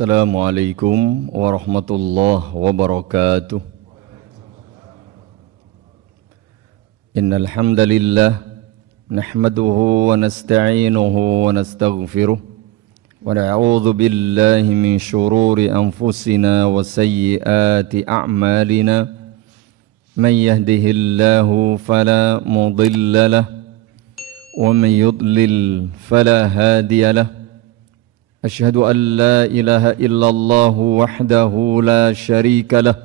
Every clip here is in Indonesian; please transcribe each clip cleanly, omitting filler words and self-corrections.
Assalamualaikum warahmatullahi wabarakatuh. Innal hamdalillah nahmaduhu wa nasta'inuhu wa nastaghfiruh wa na'udzu billahi min shururi anfusina wa sayyiati a'malina. Man yahdihillahu fala mudilla lahu wa man yudlil fala hadiya lahu. Asyhadu an la ilaha illallah wahdahu la syarika lah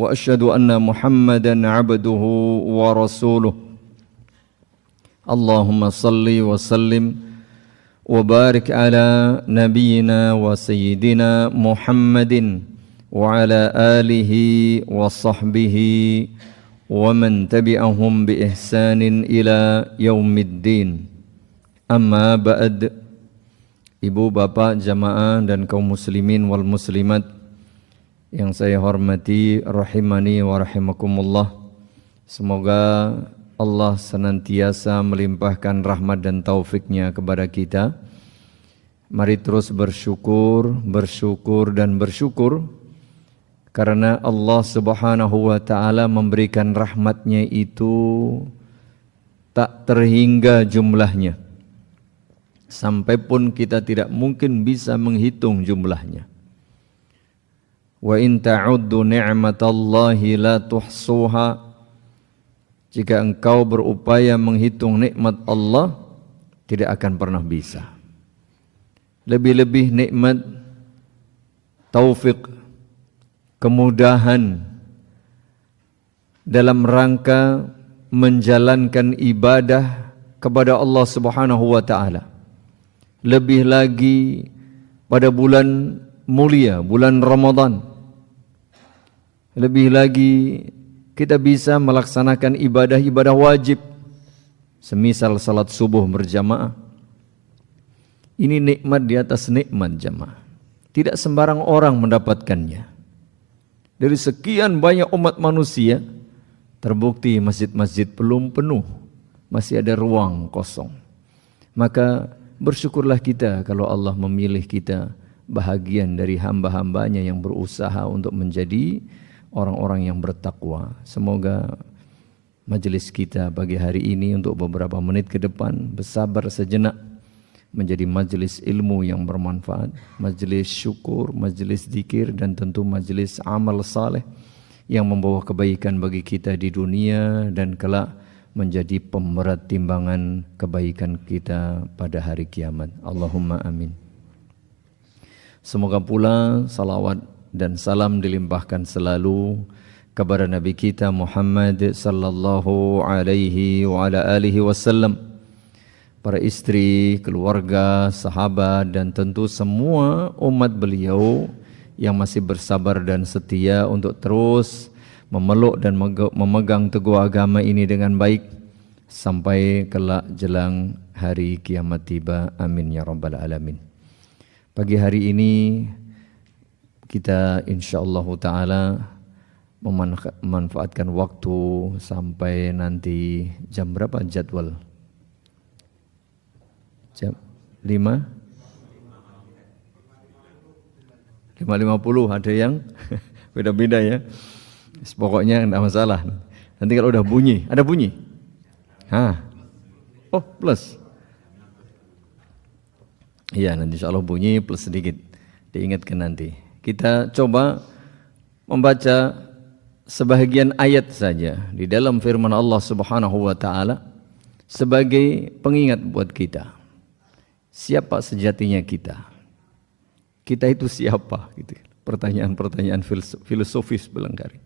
wa asyhadu anna Muhammadan abduhu wa rasuluh. Allahumma salli wa sallim wa barik ala nabiyyina wa sayyidina Muhammadin wa ala alihi wa sahbihi wa man tabi'ahum bi ihsanin ila yaumiddin. Amma ba'd. Ibu, bapak, jamaah dan kaum muslimin wal muslimat yang saya hormati, rahimani wa rahimakumullah. Semoga Allah senantiasa melimpahkan rahmat dan taufiknya kepada kita. Mari terus bersyukur, bersyukur dan bersyukur karena Allah subhanahu wa ta'ala memberikan rahmatnya itu tak terhingga jumlahnya. Sampai pun kita tidak mungkin bisa menghitung jumlahnya. Wa in ta'uddu ni'matallahi la tuhsuha. Jika engkau berupaya menghitung nikmat Allah, tidak akan pernah bisa. Lebih-lebih nikmat taufik, kemudahan dalam rangka menjalankan ibadah kepada Allah Subhanahu wa ta'ala. Lebih lagi pada bulan mulia, bulan Ramadan. Lebih lagi kita bisa melaksanakan ibadah-ibadah wajib, semisal salat subuh berjamaah. Ini nikmat di atas nikmat jamaah. Tidak sembarang orang mendapatkannya. Dari sekian banyak umat manusia, terbukti masjid-masjid belum penuh, masih ada ruang kosong. Maka bersyukurlah kita kalau Allah memilih kita bahagian dari hamba-hambanya yang berusaha untuk menjadi orang-orang yang bertakwa. Semoga majelis kita pagi hari ini untuk beberapa menit ke depan bersabar sejenak menjadi majelis ilmu yang bermanfaat, majelis syukur, majelis zikir dan tentu majelis amal saleh yang membawa kebaikan bagi kita di dunia dan kelak menjadi pemberat timbangan kebaikan kita pada hari kiamat. Allahumma amin. Semoga pula salawat dan salam dilimpahkan selalu kepada Nabi kita Muhammad sallallahu alaihi wa ala alihi wasallam, para istri, keluarga, sahabat dan tentu semua umat beliau yang masih bersabar dan setia untuk terus memeluk dan memegang teguh agama ini dengan baik sampai kelak jelang hari kiamat tiba. Amin ya rabbal alamin. Pagi hari ini kita insyaallah ta'ala memanfaatkan waktu sampai nanti jam berapa jadwal? Jam 5.50 ada yang beda-beda ya. Pokoknya tidak masalah. Nanti kalau udah bunyi, ada bunyi. Oh plus. Iya nanti insya Allah bunyi plus sedikit. Diingatkan nanti. Kita coba membaca sebahagian ayat saja di dalam firman Allah Subhanahu wa ta'ala sebagai pengingat buat kita. Siapa sejatinya kita? Kita itu siapa? Gitu. Pertanyaan-pertanyaan filosofis barangkali.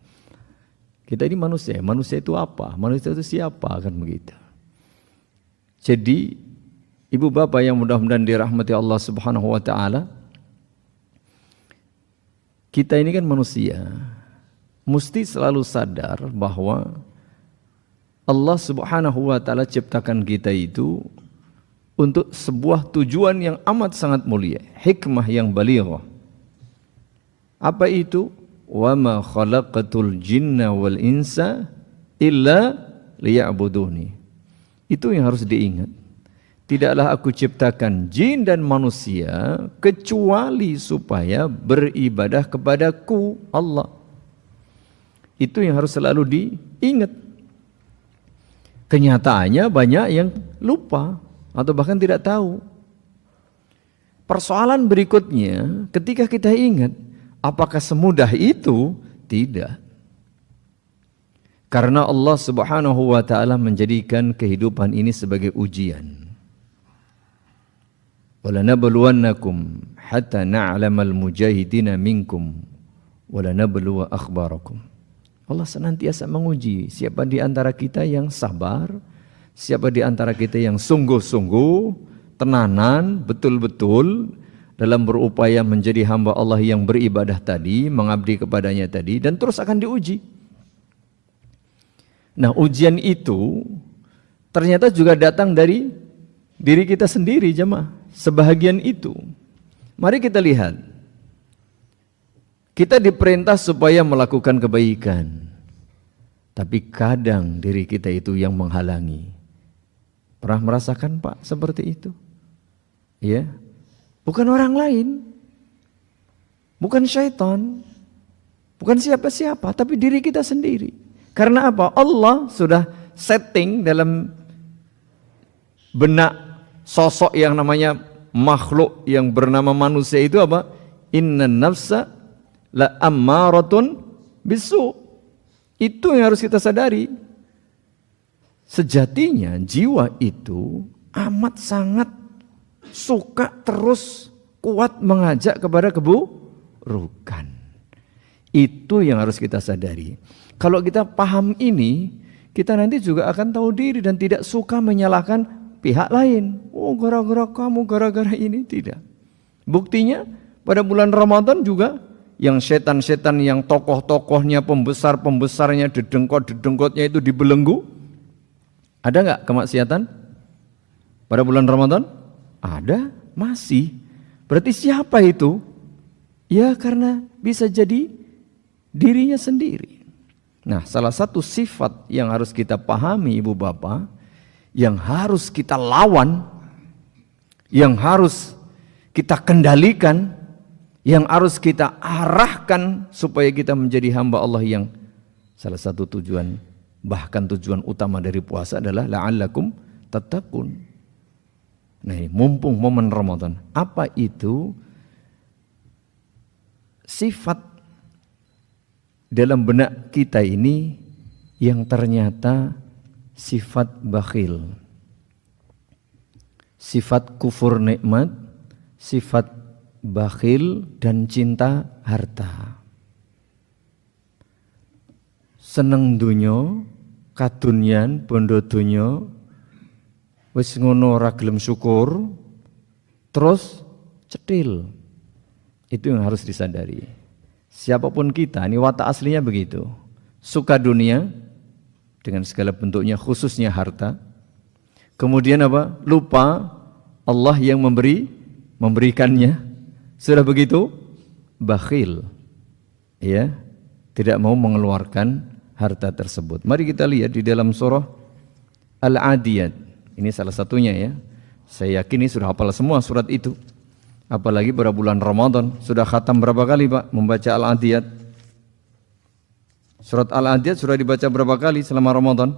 Kita ini manusia, manusia itu apa? Manusia itu siapa? Kan begitu. Jadi, ibu bapak yang mudah-mudahan dirahmati Allah Subhanahu wa ta'ala, kita ini kan manusia, mesti selalu sadar bahwa Allah Subhanahu wa ta'ala ciptakan kita itu untuk sebuah tujuan yang amat sangat mulia, hikmah yang balighah. Apa itu? Wa ma khalaqatul jinna wal insa illa liya'buduni. Itu yang harus diingat. tidaklah aku ciptakan jin dan manusia kecuali supaya beribadah kepadaku Allah. Itu yang harus selalu diingat. Kenyataannya banyak yang lupa atau bahkan tidak tahu. Persoalan berikutnya, ketika kita ingat, apakah semudah itu? Tidak. Karena Allah Subhanahu wa taala menjadikan kehidupan ini sebagai ujian. Walanabluwannakum hatta na'lamal mujahidina minkum walanabluwa akhbarakum. Allah senantiasa menguji siapa di antara kita yang sabar, siapa di antara kita yang sungguh-sungguh, tenanan, betul-betul dalam berupaya menjadi hamba Allah yang beribadah tadi, mengabdi kepadanya tadi, dan terus akan diuji. Nah, ujian itu ternyata juga datang dari diri kita sendiri, jemaah. Sebahagian itu. Mari kita lihat. Kita diperintah supaya melakukan kebaikan. Tapi kadang diri kita itu yang menghalangi. Pernah merasakan Pak seperti itu? Ya, bukan orang lain, bukan syaitan, bukan siapa-siapa, tapi diri kita sendiri. Karena apa? Allah sudah setting dalam benak sosok yang namanya makhluk yang bernama manusia itu apa? Inna nafsa la ammaratun bisu. Itu yang harus kita sadari. Sejatinya jiwa itu amat sangat suka terus kuat mengajak kepada keburukan. Itu yang harus kita sadari. Kalau kita paham ini, kita nanti juga akan tahu diri dan tidak suka menyalahkan pihak lain. Oh, gara-gara kamu, gara-gara ini. Tidak. Buktinya pada bulan Ramadan juga yang setan-setan yang tokoh-tokohnya, pembesar-pembesarnya, dedengkot-dedengkotnya itu dibelenggu. Ada enggak kemaksiatan pada bulan Ramadan? Ada, masih. Berarti siapa itu? Ya karena bisa jadi dirinya sendiri. Nah, salah satu sifat yang harus kita pahami Ibu Bapak, yang harus kita lawan, yang harus kita kendalikan, yang harus kita arahkan supaya kita menjadi hamba Allah yang salah satu tujuan, bahkan tujuan utama dari puasa adalah la'allakum tattaqun. Nah, ini mumpung momen Ramadan. Apa itu sifat dalam benak kita ini yang ternyata sifat bakhil, sifat kufur nikmat, sifat bakhil dan cinta harta. Seneng dunyo, kadunyan, bondo dunyo, wis ngono ora gelem syukur, terus cetil. Itu yang harus disadari. Siapapun kita, ini watak aslinya begitu. Suka dunia dengan segala bentuknya, khususnya harta. Kemudian apa? Lupa Allah yang memberikannya. Sudah begitu bakhil. Ya, tidak mau mengeluarkan harta tersebut. Mari kita lihat di dalam surah Al-Adiyat. Ini salah satunya ya. Saya yakin ini sudah hafal semua surat itu. Apalagi pada bulan Ramadan. Sudah khatam berapa kali Pak membaca Al-Adiyat? Surat Al-Adiyat sudah dibaca berapa kali selama Ramadan?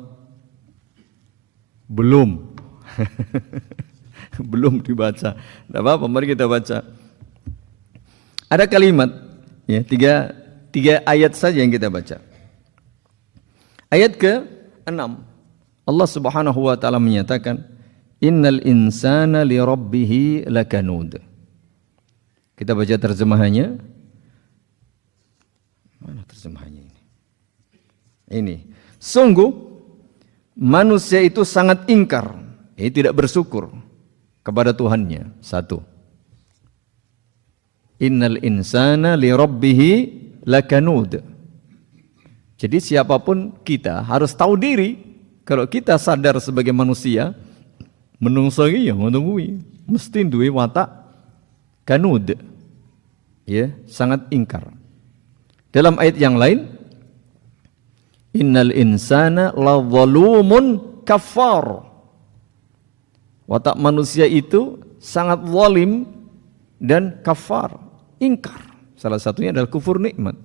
Belum. Belum dibaca. Tidak apa-apa, mari kita baca. Ada kalimat, ya, tiga ayat saja yang kita baca. Ayat ke-6. Allah Subhanahu wa taala menyatakan, "Innal insana li rabbih lakanud." Kita baca terjemahannya. Mana terjemahannya ini? Ini. Sungguh manusia itu sangat ingkar, tidak bersyukur kepada Tuhannya. Satu. Innal insana li rabbih lakanud. Jadi siapapun kita harus tahu diri. Kalau kita sadar sebagai manusia, menungso iki ya ngono kuwi, mesti duwe watak kanud. Ya, sangat ingkar. Dalam ayat yang lain, innal insana ladzalumun kafar. Watak manusia itu sangat zalim dan kafar, ingkar. Salah satunya adalah kufur nikmat.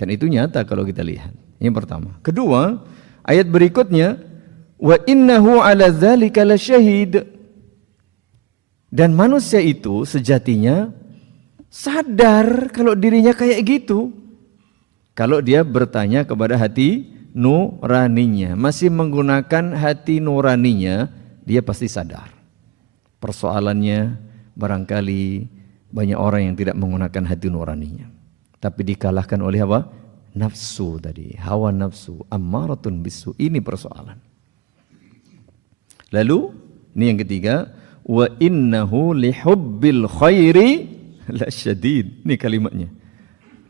Dan itu nyata kalau kita lihat. Yang pertama. Kedua, ayat berikutnya, wa innahu ala dzalika lasyahid. Dan manusia itu sejatinya sadar kalau dirinya kayak gitu. Kalau dia bertanya kepada hati nuraninya, masih menggunakan hati nuraninya, dia pasti sadar. Persoalannya barangkali banyak orang yang tidak menggunakan hati nuraninya, tapi dikalahkan oleh apa? Nafsu tadi, hawa nafsu, ammaratun bisu. Ini persoalan. Lalu ini yang ketiga, wa innahu lihubbil khairi lasyadid. Ini kalimatnya.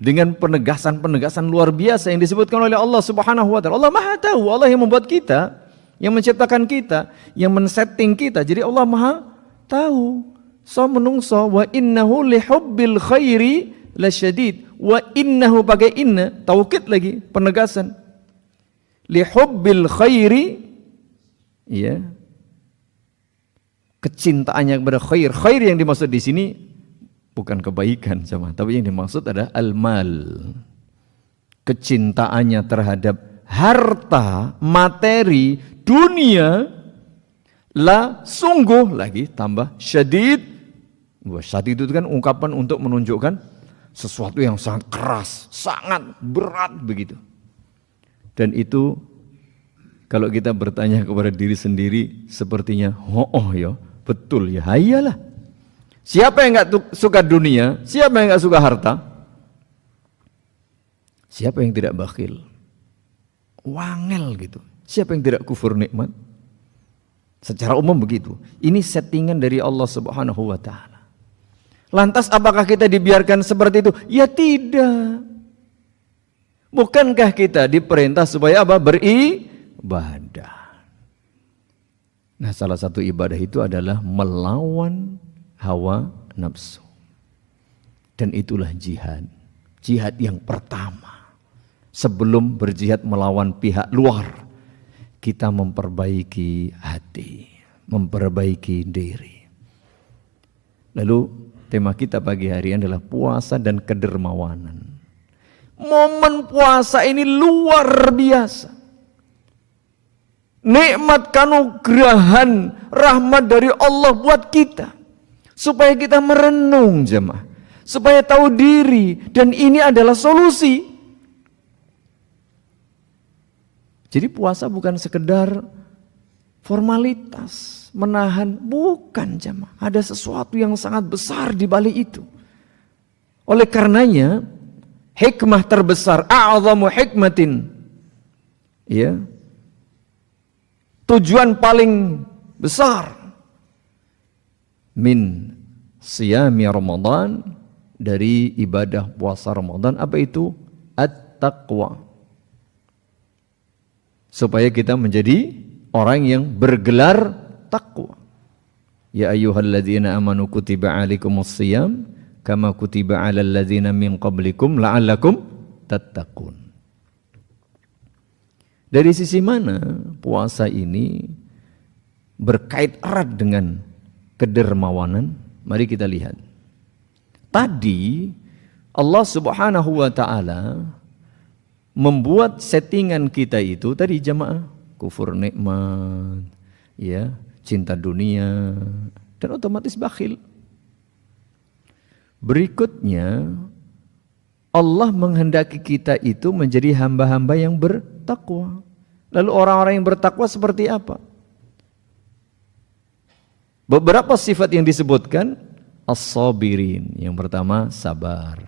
Dengan penegasan-penegasan luar biasa yang disebutkan oleh Allah Subhanahu wa taala. Allah Maha tahu, Allah yang membuat kita, yang menciptakan kita, yang men-setting kita. Jadi Allah Maha tahu. So menungso wa innahu lihubbil khairi lasyadid. Wa innahu pakai inna, taukid lagi, penegasan. Lihubbil khairi, ya. Kecintaannya kepada khair. Khair yang dimaksud di sini bukan kebaikan sama, tapi yang dimaksud adalah al-mal. Kecintaannya terhadap harta, materi, dunia, la sungguh lagi tambah syadid. Syadid itu kan ungkapan untuk menunjukkan sesuatu yang sangat keras, sangat berat begitu. Dan itu kalau kita bertanya kepada diri sendiri sepertinya ya, betul ya, hayalah. Siapa yang enggak suka dunia? Siapa yang enggak suka harta? Siapa yang tidak bakhil? Wangel gitu. Siapa yang tidak kufur nikmat? Secara umum begitu. Ini settingan dari Allah Subhanahu wa taala. Lantas apakah kita dibiarkan seperti itu? Ya tidak. Bukankah kita diperintah supaya apa? Beribadah. Nah, salah satu ibadah itu adalah melawan hawa nafsu. Dan itulah jihad. Jihad yang pertama. Sebelum berjihad melawan pihak luar, kita memperbaiki hati, memperbaiki diri. Lalu tema kita pagi hari ini adalah puasa dan kedermawanan. Momen puasa ini luar biasa. Nikmat kanugrahan rahmat dari Allah buat kita. Supaya kita merenung jemaah. Supaya tahu diri. Dan ini adalah solusi. Jadi puasa bukan sekedar formalitas. Menahan. Bukan jemaah. Ada sesuatu yang sangat besar di balik itu. Oleh karenanya. Hikmah terbesar. A'adhamu hikmatin. Ya. Tujuan paling besar min siyami Ramadan, dari ibadah puasa Ramadan, apa itu? At-taqwa. Supaya kita menjadi orang yang bergelar takwa. Ya ayyuhalladzina amanu kutiba alaikumus siyam kama kutiba alal ladzina min qablikum la'allakum tattaqun. Dari sisi mana puasa ini berkait erat dengan kedermawanan? Mari kita lihat. Tadi Allah Subhanahu wa taala membuat settingan kita itu tadi jamaah, kufur nikmat, ya, cinta dunia, dan otomatis bakhil. Berikutnya Allah menghendaki kita itu menjadi hamba-hamba yang bertakwa. Lalu orang-orang yang bertakwa seperti apa? Beberapa sifat yang disebutkan, as-sabirin, yang pertama sabar,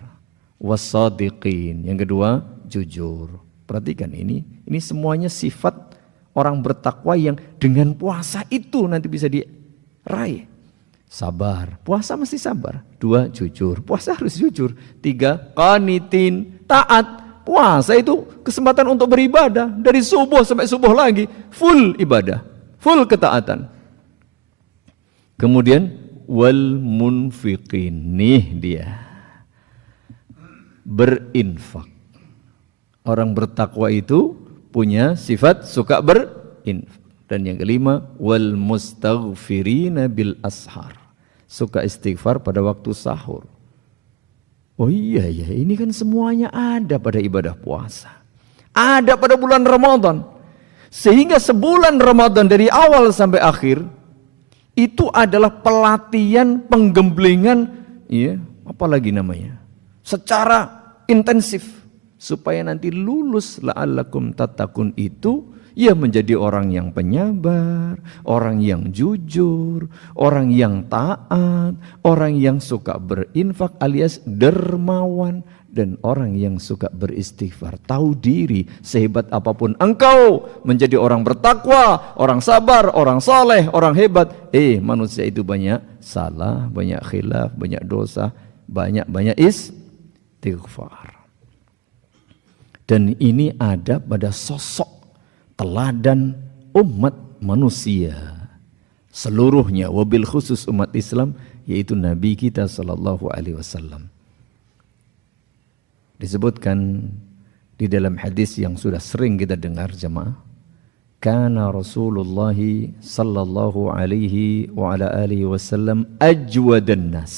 was-sadiqin, yang kedua jujur. Perhatikan ini semuanya sifat orang bertakwa yang dengan puasa itu nanti bisa diraih. Sabar, puasa mesti sabar. 2, jujur, puasa harus jujur. 3, qanitin, taat. Puasa itu kesempatan untuk beribadah. Dari subuh sampai subuh lagi, full ibadah, full ketaatan. Kemudian wal munfiqin, nih dia, berinfak. Orang bertakwa itu punya sifat suka berinfak. Dan yang kelima, wal mustaghfirina bil ashar. Suka istighfar pada waktu sahur. Oh iya ya, ini kan semuanya ada pada ibadah puasa. Ada pada bulan Ramadan. Sehingga sebulan Ramadan dari awal sampai akhir itu adalah pelatihan, penggemblengan, ya, apalagi namanya, secara intensif supaya nanti lulus la'allakum tattaqun itu ya menjadi orang yang penyabar, orang yang jujur, orang yang taat, orang yang suka berinfak alias dermawan, dan orang yang suka beristighfar. Tahu diri, sehebat apapun engkau menjadi orang bertakwa, orang sabar, orang saleh, orang hebat. Manusia itu banyak salah, banyak khilaf, banyak dosa, banyak istighfar. Dan ini ada pada sosok teladan umat manusia seluruhnya, wabil khusus umat Islam, yaitu Nabi kita sallallahu alaihi wasallam. Disebutkan di dalam hadis yang sudah sering kita dengar jemaah, kana Rasulullah sallallahu alaihi wa ala alihi wasallam ajwadan nas.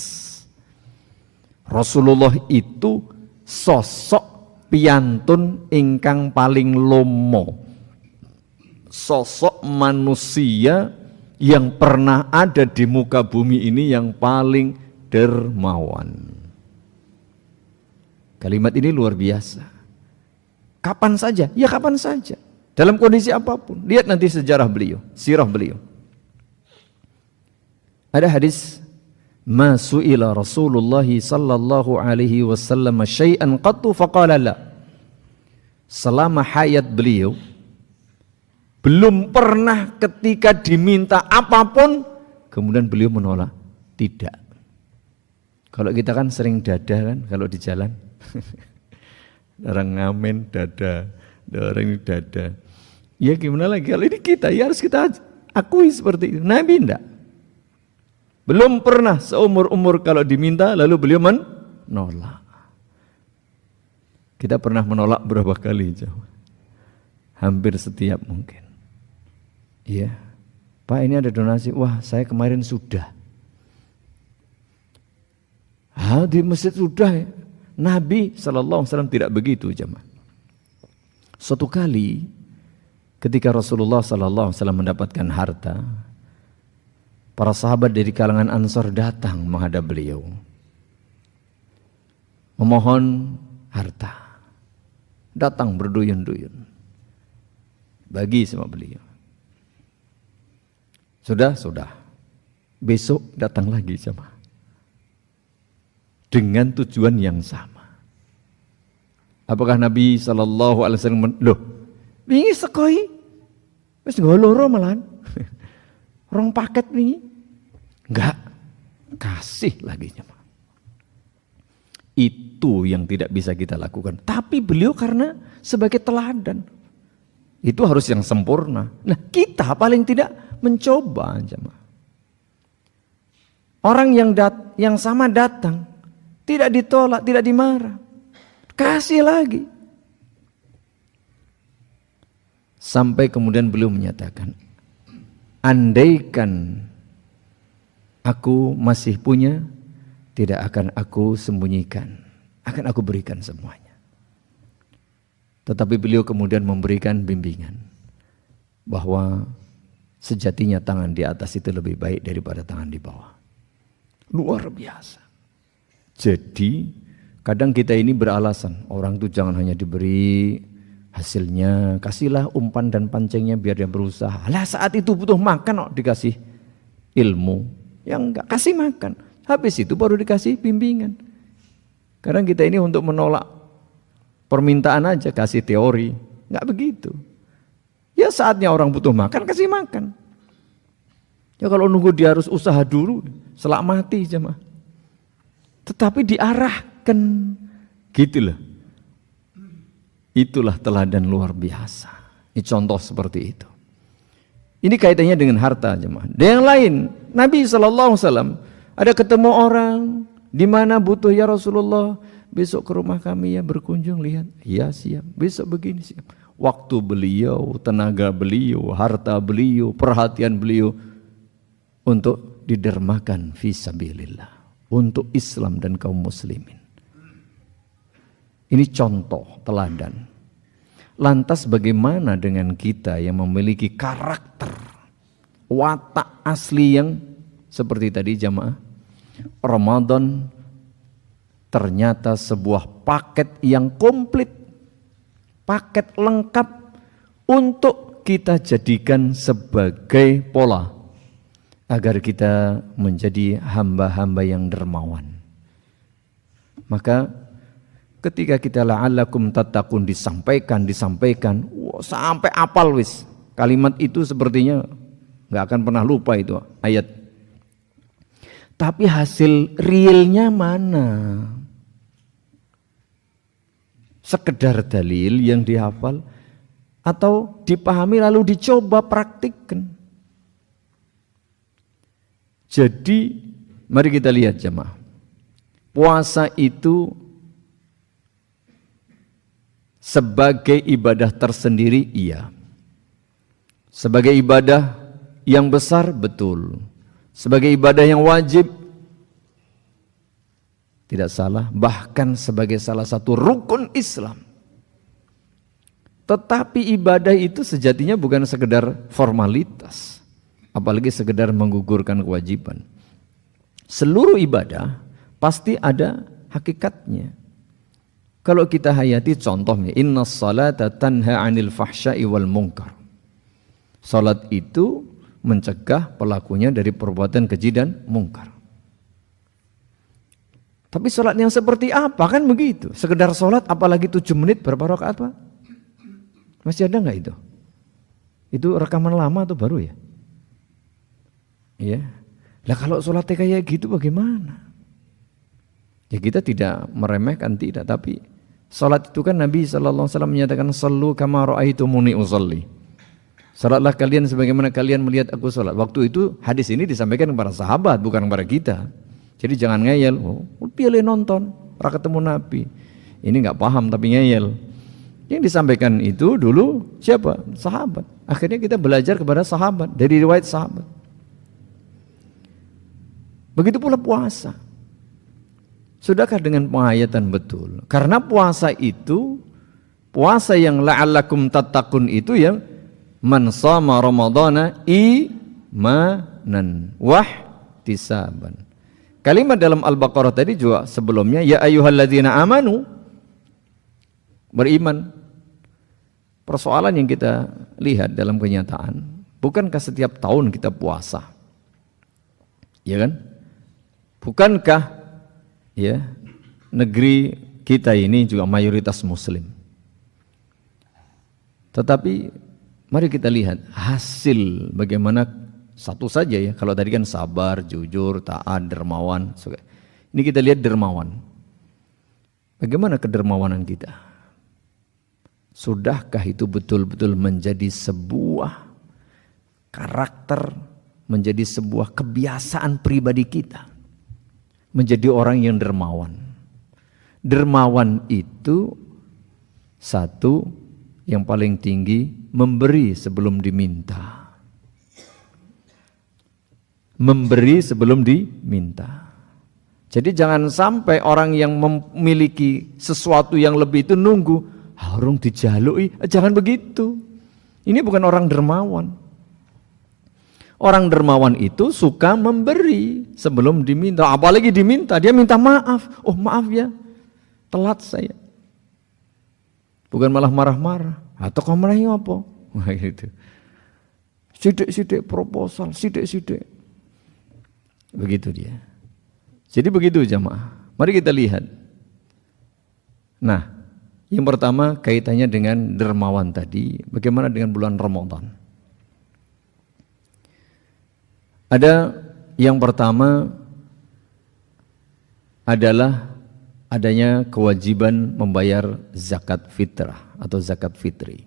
Rasulullah itu sosok piantun ingkang paling lomo, sosok manusia yang pernah ada di muka bumi ini yang paling dermawan. Kalimat ini luar biasa. Kapan saja? Ya kapan saja. Dalam kondisi apapun. Lihat nanti sejarah beliau, sirah beliau. Ada hadis, ma su'ila Rasulullah sallallahu alaihi wasallam syai'an qattu faqala la. Selama hayat beliau belum pernah ketika diminta apapun kemudian beliau menolak, tidak. Kalau kita kan sering dada kan kalau di jalan. Orang ngamen dada, orang ini dada. Ya gimana lagi, kalau ini kita ya harus kita akui seperti itu. Nabi enggak. Belum pernah seumur-umur kalau diminta lalu beliau menolak. Kita pernah menolak berapa kali? Hampir setiap mungkin. Iya, Pak ini ada donasi, wah saya kemarin sudah. Di masjid sudah ya. Nabi SAW tidak begitu jemaah. Suatu kali ketika Rasulullah SAW mendapatkan harta, para sahabat dari kalangan Ansor datang menghadap beliau, memohon harta. Datang berduyun-duyun, bagi sama beliau. Sudah. Besok datang lagi jemaah. Dengan tujuan yang sama. Apakah Nabi SAW loh, wingi sekoi, wis ngoloro malahan, rong paket wingi, enggak, kasih lagi jemaah. Itu yang tidak bisa kita lakukan. Tapi beliau karena sebagai teladan, itu harus yang sempurna. Nah kita paling tidak mencoba jemaah. Orang yang sama datang, tidak ditolak, tidak dimarah. Kasih lagi. Sampai kemudian beliau menyatakan, andaikan aku masih punya, tidak akan aku sembunyikan. Akan aku berikan semuanya. Tetapi beliau kemudian memberikan bimbingan. Bahwa sejatinya tangan di atas itu lebih baik daripada tangan di bawah. Luar biasa. Jadi kadang kita ini beralasan, orang itu jangan hanya diberi hasilnya, kasihlah umpan dan pancingnya biar dia berusaha. Lah saat itu butuh makan, dikasih ilmu, yang enggak kasih makan. Habis itu baru dikasih bimbingan. Kadang kita ini untuk menolak permintaan aja kasih teori, enggak begitu. Ya saatnya orang butuh makan, kasih makan. Ya kalau nunggu dia harus usaha dulu, selak mati jemaah. Tetapi diarahkan, gitulah. Itulah teladan luar biasa. Ini contoh seperti itu. Ini kaitannya dengan harta jemaah. Dan yang lain, Nabi SAW ada ketemu orang di mana butuh, ya Rasulullah, besok ke rumah kami ya berkunjung lihat. Ya siap, besok begini siap. waktu beliau, tenaga beliau, harta beliau, perhatian beliau untuk didermakan fisabilillah, untuk Islam dan kaum muslimin. Ini contoh teladan. Lantas bagaimana dengan kita yang memiliki karakter, watak asli yang seperti tadi jamaah? Ramadan ternyata sebuah paket yang komplit, paket lengkap untuk kita jadikan sebagai pola agar kita menjadi hamba-hamba yang dermawan. Maka ketika kita la'allakum tattaqun disampaikan, sampai apal wis. Kalimat itu sepertinya nggak akan pernah lupa itu ayat. Tapi hasil realnya mana? Sekedar dalil yang dihafal atau dipahami lalu dicoba praktikkan. Jadi mari kita lihat jemaah. Puasa itu sebagai ibadah tersendiri iya. Sebagai ibadah yang besar betul. Sebagai ibadah yang wajib tidak salah, bahkan sebagai salah satu rukun Islam. Tetapi ibadah itu sejatinya bukan sekedar formalitas, apalagi sekedar menggugurkan kewajiban. Seluruh ibadah pasti ada hakikatnya. Kalau kita hayati contohnya, innas salata tanha 'anil fahsya'i wal munkar. Salat itu mencegah pelakunya dari perbuatan keji dan mungkar. Tapi salat yang seperti apa? Kan begitu. Sekedar salat apalagi 7 menit berapa rakaat, Pak? Masih ada enggak itu? Itu rekaman lama atau baru ya? Iya. Lah kalau salatnya kayak gitu bagaimana? Ya kita tidak meremehkan tidak, tapi salat itu kan Nabi sallallahu alaihi wasallam menyatakan sallu kama raaitumuni usolli. Salatlah kalian sebagaimana kalian melihat aku salat. Waktu itu hadis ini disampaikan kepada sahabat bukan kepada kita. Jadi jangan ngeyel, pilih nonton, ora ketemu Nabi. Ini enggak paham tapi ngeyel. Yang disampaikan itu dulu siapa? Sahabat. Akhirnya kita belajar kepada sahabat, dari riwayat sahabat. Begitu pula puasa. Sudahkah dengan penghayatan betul? Karena puasa itu, puasa yang la'allakum tattaqun itu yang man shama ramadhana imanan wahtisaban. Kalimat dalam Al-Baqarah tadi juga sebelumnya ya ayyuhalladzina amanu, beriman. Persoalan yang kita lihat dalam kenyataan, bukankah setiap tahun kita puasa? Ya kan? Bukankah ya negeri kita ini juga mayoritas muslim? Tetapi mari kita lihat hasil bagaimana satu saja ya. Kalau tadi kan sabar, jujur, taat, dermawan. Ini kita lihat dermawan. Bagaimana kedermawanan kita? Sudahkah itu betul-betul menjadi sebuah karakter, menjadi sebuah kebiasaan pribadi kita? Menjadi orang yang dermawan. Dermawan itu satu yang paling tinggi, memberi sebelum diminta. Memberi sebelum diminta. Jadi jangan sampai orang yang memiliki sesuatu yang lebih itu nunggu, harung dijalui, jangan begitu. Ini bukan orang dermawan. Orang dermawan itu suka memberi sebelum diminta, apalagi diminta, dia minta maaf. Oh maaf ya, telat saya. Bukan malah marah-marah. Atau kau marahi apa? Wah gitu. Sidik-sidik proposal, sidik-sidik. Begitu dia. Jadi begitu jamaah. Mari kita lihat. Nah, yang pertama kaitannya dengan dermawan tadi. Bagaimana dengan bulan Ramadan? Ada yang pertama adalah adanya kewajiban membayar zakat fitrah atau zakat fitri.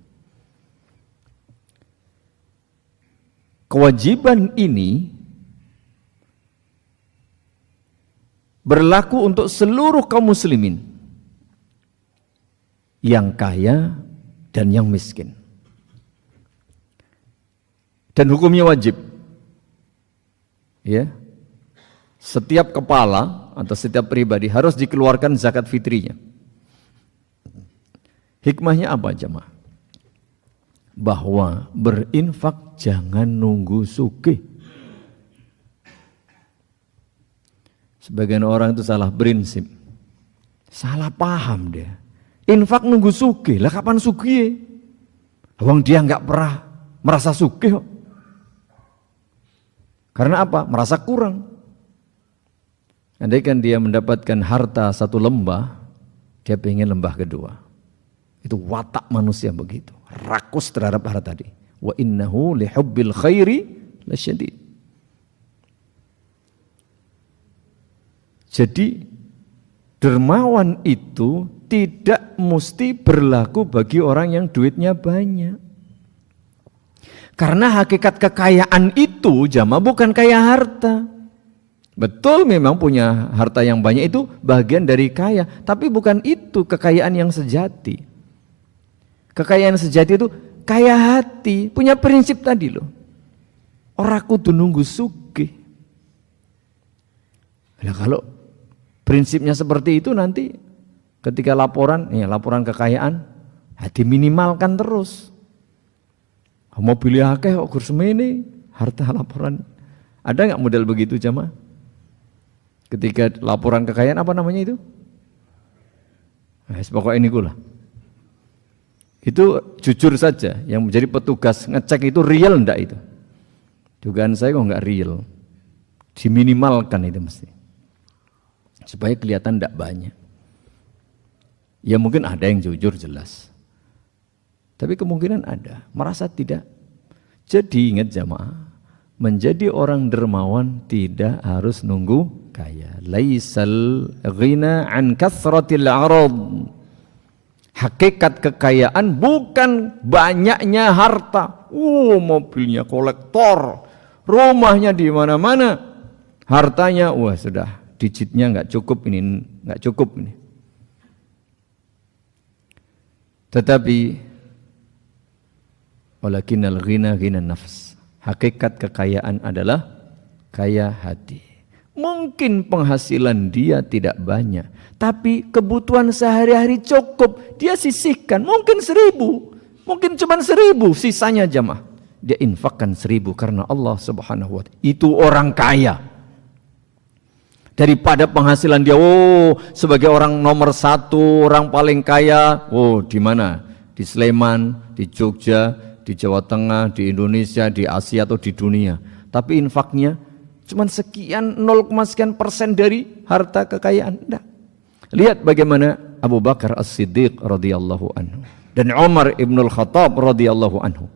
Kewajiban ini berlaku untuk seluruh kaum muslimin yang kaya dan yang miskin. Dan hukumnya wajib. Ya. Setiap kepala atau setiap pribadi harus dikeluarkan zakat fitrinya. Hikmahnya apa jemaah? Bahwa berinfak jangan nunggu sugih. Sebagian orang itu salah prinsip. Salah paham dia. Infak nunggu sugih. Lah kapan sugih? Wong dia enggak pernah merasa sugih kok. Karena apa? Merasa kurang. Andaikan dia mendapatkan harta satu lembah, dia pengen lembah kedua. Itu watak manusia begitu. Rakus terhadap harta tadi. Wa innahu lihubbil khairi lasyadid. Jadi dermawan itu tidak mesti berlaku bagi orang yang duitnya banyak. Karena hakikat kekayaan itu jamaah bukan kaya harta. Betul memang punya harta yang banyak itu bagian dari kaya. Tapi bukan itu kekayaan yang sejati. Kekayaan sejati itu kaya hati. Punya prinsip tadi loh. Ora kudu nunggu sugih. Nah kalau prinsipnya seperti itu nanti ketika laporan kekayaan diminimalkan terus. Mobil akeh kok semene harta laporan. Ada enggak model begitu jamaah? Ketika laporan kekayaan apa namanya itu? Pokoknya ini gula. Itu jujur saja yang menjadi petugas ngecek itu real enggak itu? Dugaan saya kok enggak real. Diminimalkan itu mesti. Supaya kelihatan enggak banyak. Ya mungkin ada yang jujur jelas. Tapi kemungkinan ada, merasa tidak. Jadi ingat jamaah, menjadi orang dermawan tidak harus nunggu kaya. Laisal ghina an kathratil arad. Hakikat kekayaan bukan banyaknya harta. Mobilnya kolektor, rumahnya di mana-mana, hartanya sudah digitnya enggak cukup ini, enggak cukup ini. Tetapi walakinnal ghina ghina nafs. Hakikat kekayaan adalah kaya hati. Mungkin penghasilan dia tidak banyak, tapi kebutuhan sehari-hari cukup. Dia sisihkan, mungkin 1.000, mungkin cuma 1.000, sisanya jamaah. Dia infakkan 1.000 karena Allah Subhanahu wa ta'ala. Itu orang kaya. Daripada penghasilan dia, sebagai orang nomor 1, orang paling kaya, di mana? Di Sleman, di Jogja, di Jawa Tengah, di Indonesia, di Asia atau di dunia. Tapi infaknya cuma sekian 0,sekian% dari harta kekayaan. Tidak. Lihat bagaimana Abu Bakar As-Siddiq radhiyallahu anhu dan Umar Ibnul Khattab radhiyallahu anhu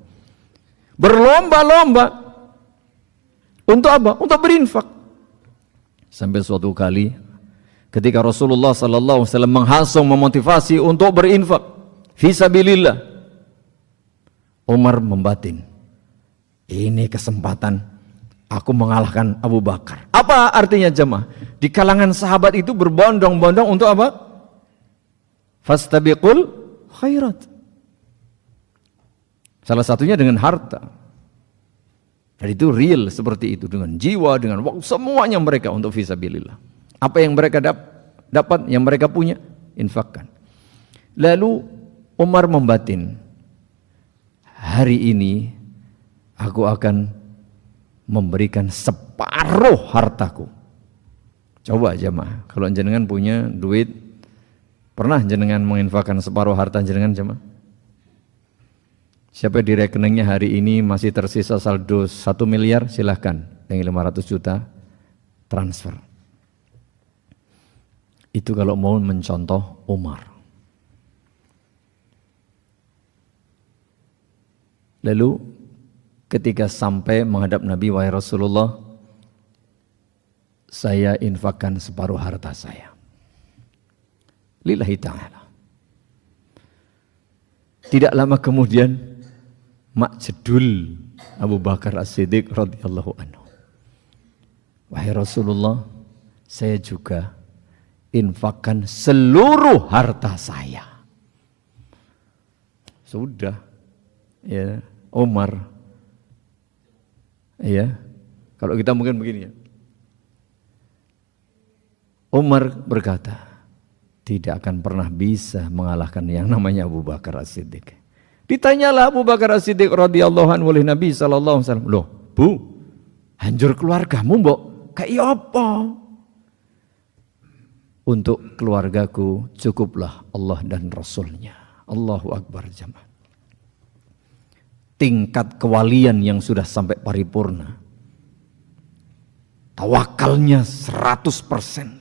berlomba-lomba untuk apa? Untuk berinfak. Sampai suatu kali ketika Rasulullah sallallahu alaihi wasallam menghasung memotivasi untuk berinfak fisabilillah, Umar membatin, ini kesempatan aku mengalahkan Abu Bakar. Apa artinya jemaah? Di kalangan sahabat itu berbondong-bondong untuk apa? Fastabiqul khairat. Salah satunya dengan harta. Dan itu real seperti itu, dengan jiwa, dengan waktu, semuanya mereka untuk fisabilillah. Apa yang mereka dapat, yang mereka punya, infakkan. Lalu Umar membatin, hari ini aku akan memberikan separuh hartaku. Coba jemaah, kalau jenengan punya duit, pernah jenengan menginfakkan separuh harta jenengan jemaah? Siapa di rekeningnya hari ini masih tersisa saldo 1 miliar, silahkan yang 500 juta transfer. Itu kalau mau mencontoh Umar. Lalu ketika sampai menghadap Nabi, wahai Rasulullah, saya infakkan separuh harta saya. Lillahi ta'ala. Tidak lama kemudian mak jedul Abu Bakar As-Siddiq radhiyallahu anhu. Wahai Rasulullah, saya juga infakkan seluruh harta saya. Sudah. Ya, Umar. Ya. Kalau kita mungkin begini ya. Umar berkata, tidak akan pernah bisa mengalahkan yang namanya Abu Bakar As-Siddiq. Ditanyalah Abu Bakar As-Siddiq radhiyallahu anhu oleh Nabi sallallahu alaihi wasallam, "Loh, Bu, hancur keluargamu, Mbok? Kayak apa?" Untuk keluargaku cukuplah Allah dan Rasulnya. Allahu Akbar jamaah. Tingkat kewalian yang sudah sampai paripurna. Tawakalnya 100%.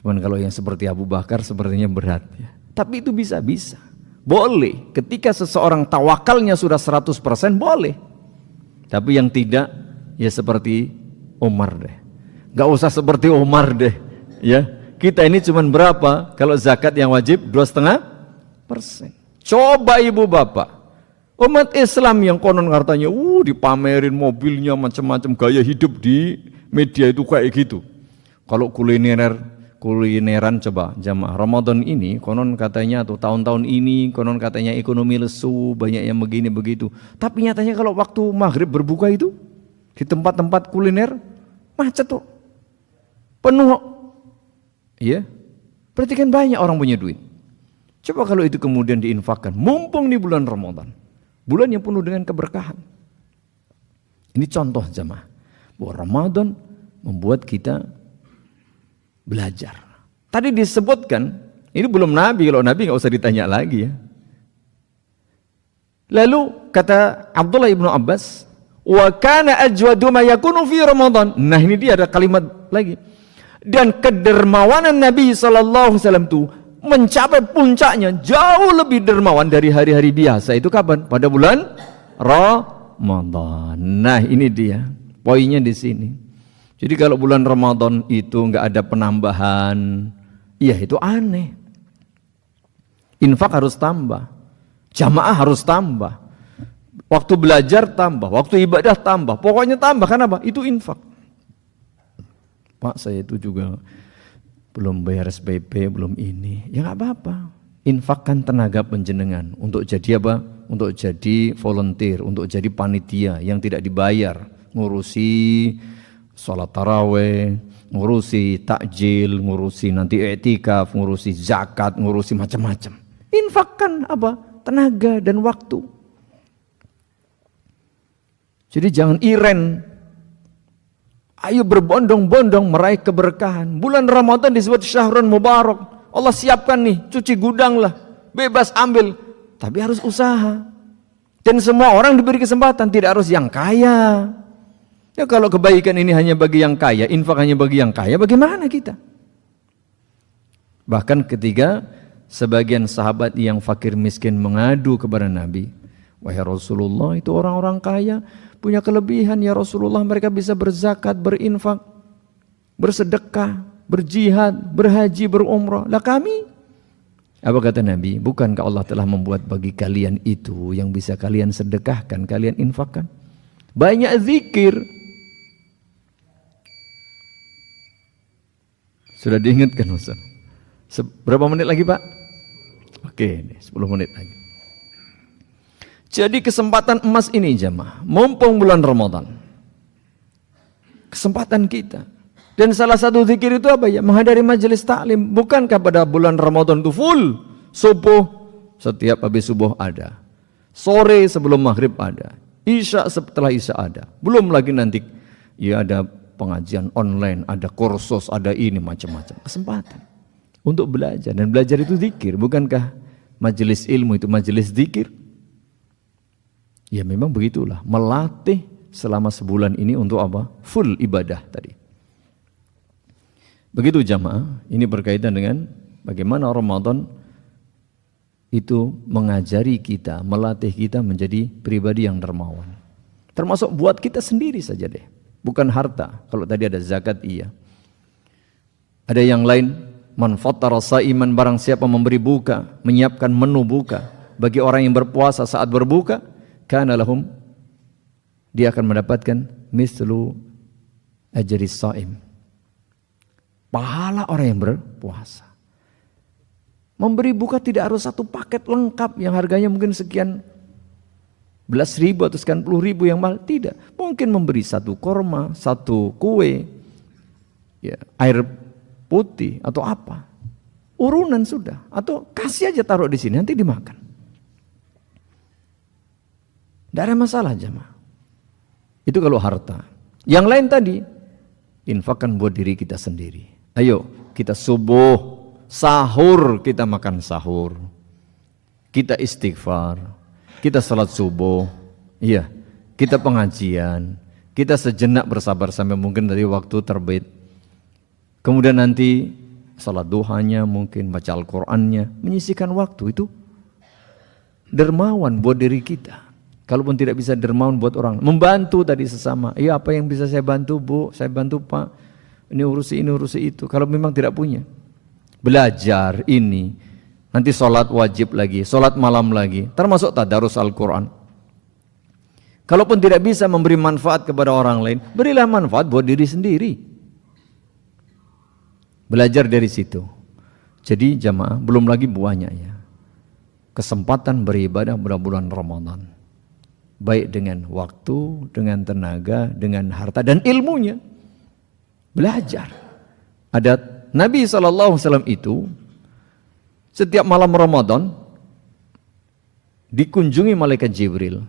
Cuman kalau yang seperti Abu Bakar sepertinya berat ya. Tapi itu bisa. Boleh. Ketika seseorang tawakalnya sudah 100% boleh. Tapi yang tidak ya seperti Umar deh. Gak usah seperti Umar deh. Ya, kita ini cuman berapa? Kalau zakat yang wajib 2,5%. Coba ibu bapak. Umat Islam yang konon katanya dipamerin mobilnya macam-macam gaya hidup di media itu kayak gitu. Kalau kulineran coba jamaah Ramadan ini konon katanya atau tahun-tahun ini konon katanya ekonomi lesu, banyak yang begini begitu. Tapi nyatanya kalau waktu maghrib berbuka itu di tempat-tempat kuliner macet tuh. Penuh. Iya. Berarti kan banyak orang punya duit. Coba kalau itu kemudian diinfakkan mumpung di bulan Ramadan. Bulan yang penuh dengan keberkahan. Ini contoh jamaah bahwa Ramadan membuat kita belajar. Tadi disebutkan, ini belum Nabi, kalau Nabi nggak usah ditanya lagi ya. Lalu kata Abdullah ibnu Abbas, wa kana ajwadu ma yakunu fi Ramadan. Nah ini dia ada kalimat lagi. Dan kedermawanan Nabi SAW itu mencapai puncaknya jauh lebih dermawan dari hari-hari biasa. Itu kapan? Pada bulan Ramadan. Nah ini dia poinnya di sini. Jadi kalau bulan Ramadan itu enggak ada penambahan, ya itu aneh. Infak harus tambah, jamaah harus tambah, waktu belajar tambah, waktu ibadah tambah, pokoknya tambah. Kenapa? Itu infak. Pak saya itu juga belum bayar SPP, belum ini, ya nggak apa-apa. Infakkan tenaga penjenengan untuk jadi apa? Untuk jadi volunteer, untuk jadi panitia yang tidak dibayar, ngurusi sholat taraweh, ngurusi takjil, ngurusi nanti i'tikaf, ngurusi zakat, ngurusi macam-macam. Infakkan apa? Tenaga dan waktu. Jadi jangan iren. Ayo berbondong-bondong meraih keberkahan. Bulan Ramadan disebut syahrun mubarak. Allah siapkan nih, cuci gudang lah, bebas ambil. Tapi harus usaha. Dan semua orang diberi kesempatan, tidak harus yang kaya. Ya kalau kebaikan ini hanya bagi yang kaya, infak hanya bagi yang kaya, bagaimana kita? Bahkan ketika sebagian sahabat yang fakir miskin mengadu kepada Nabi, wahai Rasulullah, itu orang-orang kaya punya kelebihan ya Rasulullah, mereka bisa berzakat, berinfak, bersedekah, berjihad, berhaji, berumrah. Lah kami, apa kata Nabi? Bukankah Allah telah membuat bagi kalian itu yang bisa kalian sedekahkan, kalian infakkan? Banyak zikir. Sudah diingatkan Ustaz. Berapa menit lagi Pak? Oke, 10 menit lagi. Jadi kesempatan emas ini jamaah, mumpung bulan Ramadan. Kesempatan kita. Dan salah satu zikir itu apa ya? Menghadiri majelis taklim. Bukankah pada bulan Ramadan itu full? Subuh, setiap habis subuh ada. Sore sebelum maghrib ada. Isya setelah isya ada. Belum lagi nanti ya ada pengajian online, ada kursus, ada ini macam-macam. Kesempatan untuk belajar. Dan belajar itu zikir. Bukankah majelis ilmu itu majelis zikir? Ya memang begitulah, melatih selama sebulan ini untuk apa? Full ibadah tadi. Begitu jamaah, ini berkaitan dengan bagaimana Ramadan itu mengajari kita, melatih kita menjadi pribadi yang dermawan. Termasuk buat kita sendiri saja deh, bukan harta. Kalau tadi ada zakat iya. Ada yang lain, man fattara shaiman, barang siapa memberi buka, menyiapkan menu buka bagi orang yang berpuasa saat berbuka, kana lahum, dia akan mendapatkan mislu ajris shaim, pahala orang yang berpuasa. Memberi buka tidak harus satu paket lengkap yang harganya mungkin sekian belas ribu atau sekian puluh ribu yang mahal. Tidak. Mungkin memberi satu korma, satu kue, ya, air putih atau apa. Urunan sudah. Atau kasih aja taruh di sini, nanti dimakan. Tidak ada masalah jemaah. Itu kalau harta. Yang lain tadi, infakkan buat diri kita sendiri. Ayo kita subuh, sahur kita makan sahur. Kita istighfar, kita salat subuh, iya, kita pengajian, kita sejenak bersabar sampai mungkin dari waktu terbit. Kemudian nanti salat duhanya, mungkin baca Al-Qur'annya, menyisihkan waktu itu dermawan buat diri kita. Kalaupun tidak bisa dermawan buat orang, membantu tadi sesama. Iya, apa yang bisa saya bantu, Bu? Saya bantu, Pak. Ini urusi itu. Kalau memang tidak punya, belajar ini. Nanti sholat wajib lagi, sholat malam lagi, termasuk tadarus Al-Quran. Kalaupun tidak bisa memberi manfaat kepada orang lain, berilah manfaat buat diri sendiri. Belajar dari situ. Jadi jamaah, belum lagi buahnya ya. Kesempatan beribadah pada bulan Ramadan. Baik dengan waktu, dengan tenaga, dengan harta dan ilmunya. Belajar. Ada Nabi SAW itu setiap malam Ramadan dikunjungi malaikat Jibril.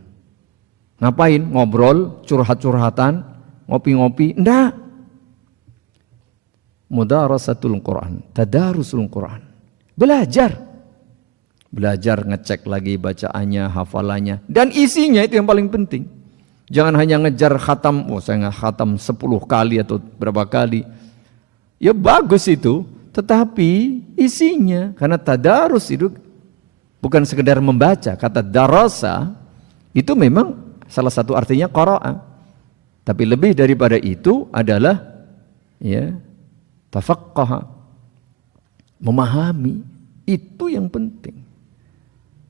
Ngapain? Ngobrol, curhat-curhatan, ngopi-ngopi? Enggak. Mudarasatul Quran, tadarusul Quran. Belajar. Belajar, ngecek lagi bacaannya, hafalannya, dan isinya itu yang paling penting. Jangan hanya ngejar khatam, saya nggak khatam 10 kali atau berapa kali. Ya bagus itu, tetapi isinya, karena tadarus itu bukan sekedar membaca. Kata darasa itu memang salah satu artinya qara'a. Tapi lebih daripada itu adalah ya tafaqqaha, memahami. Itu yang penting.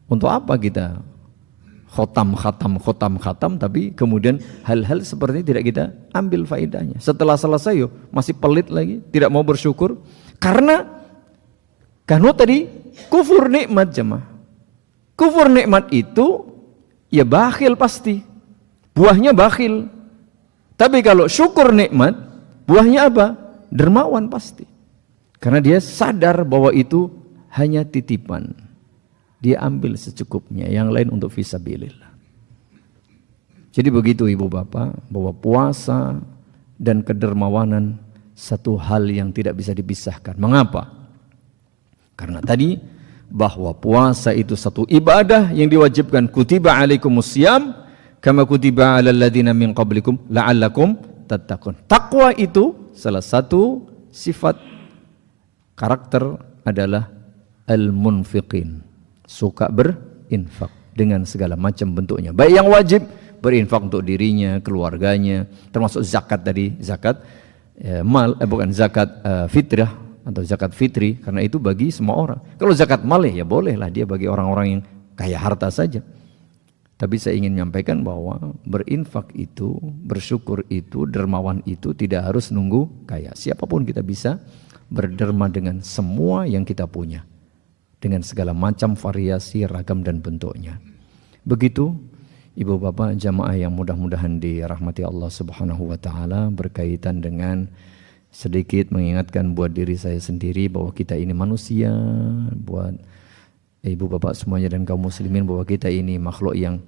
Untuk apa kita khotam, tapi kemudian hal-hal seperti ini tidak kita ambil faedahnya. Setelah selesai masih pelit lagi, tidak mau bersyukur. Karena tadi kufur nikmat jemaah. Kufur nikmat itu ya bakhil pasti. Buahnya bakhil. Tapi kalau syukur nikmat, buahnya apa? Dermawan pasti. Karena dia sadar bahwa itu hanya titipan. Dia ambil secukupnya, yang lain untuk fisabilillah. Jadi begitu ibu bapak, bahwa puasa dan kedermawanan satu hal yang tidak bisa dipisahkan. Mengapa? Karena tadi bahwa puasa itu satu ibadah yang diwajibkan. Kutiba alaikumusiyam kama kutiba alal ladzina min qablikum la'allakum tattaqun. Takwa itu salah satu sifat karakter adalah al-munfiqin. Suka berinfak dengan segala macam bentuknya. Baik yang wajib, berinfak untuk dirinya, keluarganya, termasuk zakat tadi, zakat zakat fitrah atau zakat fitri, karena itu bagi semua orang. Kalau zakat mal ya bolehlah dia bagi orang-orang yang kaya harta saja. Tapi saya ingin menyampaikan bahwa berinfak itu, bersyukur itu, dermawan itu tidak harus nunggu kaya. Siapapun kita bisa berderma dengan semua yang kita punya, dengan segala macam variasi, ragam dan bentuknya. Begitu ibu bapak jamaah yang mudah-mudahan dirahmati Allah Subhanahu wa taala, berkaitan dengan sedikit mengingatkan buat diri saya sendiri bahwa kita ini manusia, buat ibu bapak semuanya dan kaum muslimin bahwa kita ini makhluk yang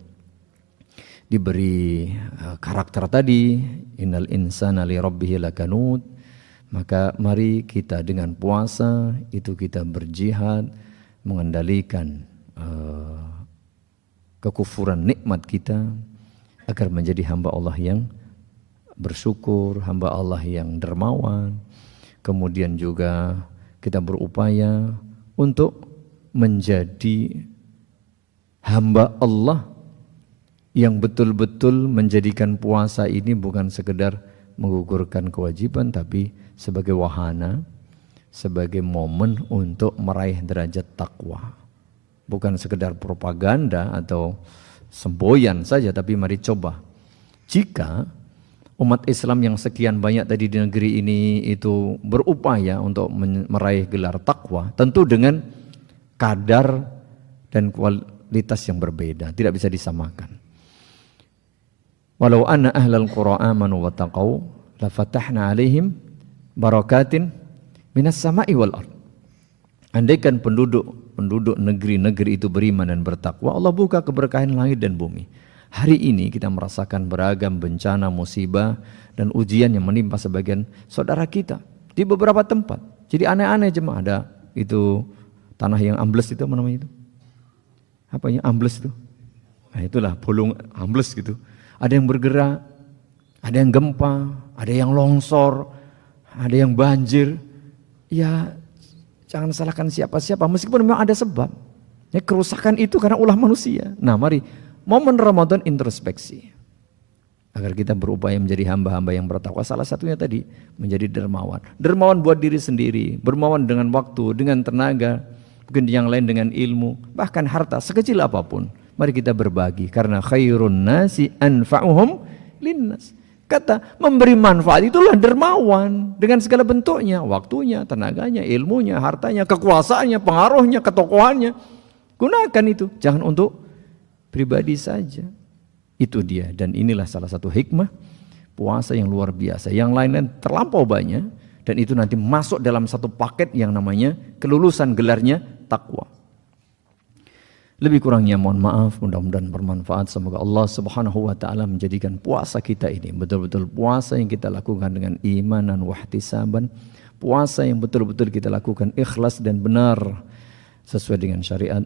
diberi karakter tadi, innal insana li rabbih lakanud. Maka mari kita dengan puasa itu kita berjihad mengendalikan kekufuran nikmat kita agar menjadi hamba Allah yang bersyukur, hamba Allah yang dermawan. Kemudian juga kita berupaya untuk menjadi hamba Allah yang betul-betul menjadikan puasa ini bukan sekedar menggugurkan kewajiban, tapi sebagai wahana, sebagai momen untuk meraih derajat takwa. Bukan sekedar propaganda atau semboyan saja, tapi mari coba. Jika umat Islam yang sekian banyak tadi di negeri ini itu berupaya untuk meraih gelar takwa, tentu dengan kadar dan kualitas yang berbeda, tidak bisa disamakan. Walau anna ahlal qura amanu wa taqaw la fatahna alaihim barakatin minas sama'i wal ard. Andaikan penduduk negeri-negeri itu beriman dan bertakwa, Allah buka keberkahan langit dan bumi. Hari ini kita merasakan beragam bencana, musibah dan ujian yang menimpa sebagian saudara kita di beberapa tempat. Jadi aneh-aneh jemaah, ada itu tanah yang ambles itu apa namanya itu? Apanya ambles itu? Nah itulah bolong ambles gitu. Ada yang bergerak, ada yang gempa, ada yang longsor, ada yang banjir. Ya jangan salahkan siapa-siapa, meskipun memang ada sebab. Ya, kerusakan itu karena ulah manusia. Nah mari, momen Ramadan introspeksi. Agar kita berupaya menjadi hamba-hamba yang bertakwa. Salah satunya tadi, menjadi dermawan. Dermawan buat diri sendiri, dermawan dengan waktu, dengan tenaga, mungkin yang lain dengan ilmu, bahkan harta, sekecil apapun. Mari kita berbagi, karena khairun nasi anfa'uhum linnas. Kata memberi manfaat itulah dermawan dengan segala bentuknya, waktunya, tenaganya, ilmunya, hartanya, kekuasaannya, pengaruhnya, ketokohannya. Gunakan itu, jangan untuk pribadi saja. Itu dia, dan inilah salah satu hikmah puasa yang luar biasa. Yang lain-lain terlampau banyak, dan itu nanti masuk dalam satu paket yang namanya kelulusan gelarnya takwa. Lebih kurangnya mohon maaf, mudah-mudahan bermanfaat. Semoga Allah Subhanahu wa taala menjadikan puasa kita ini betul-betul puasa yang kita lakukan dengan iman dan wahtisaban, puasa yang betul-betul kita lakukan ikhlas dan benar sesuai dengan syariat,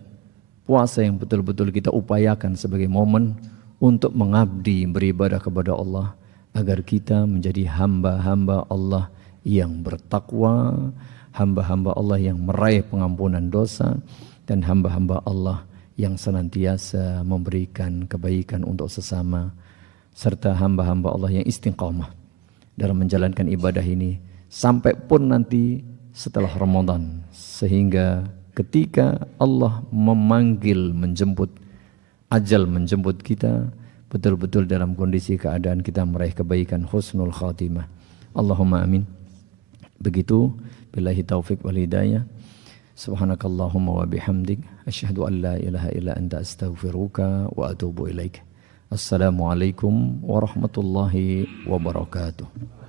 puasa yang betul-betul kita upayakan sebagai momen untuk mengabdi beribadah kepada Allah agar kita menjadi hamba-hamba Allah yang bertakwa, hamba-hamba Allah yang meraih pengampunan dosa, dan hamba-hamba Allah yang senantiasa memberikan kebaikan untuk sesama, serta hamba-hamba Allah yang istiqamah dalam menjalankan ibadah ini sampai pun nanti setelah Ramadan, sehingga ketika Allah memanggil, menjemput, ajal menjemput kita, betul-betul dalam kondisi keadaan kita meraih kebaikan, husnul khatimah. Allahumma amin. Begitu, billahi taufik wal hidayah. Subhanakallahumma wa bihamdik, asyhadu an la ilaha illa anta astaghfiruka wa atubu ilaik. Assalamualaikum warahmatullahi wabarakatuh.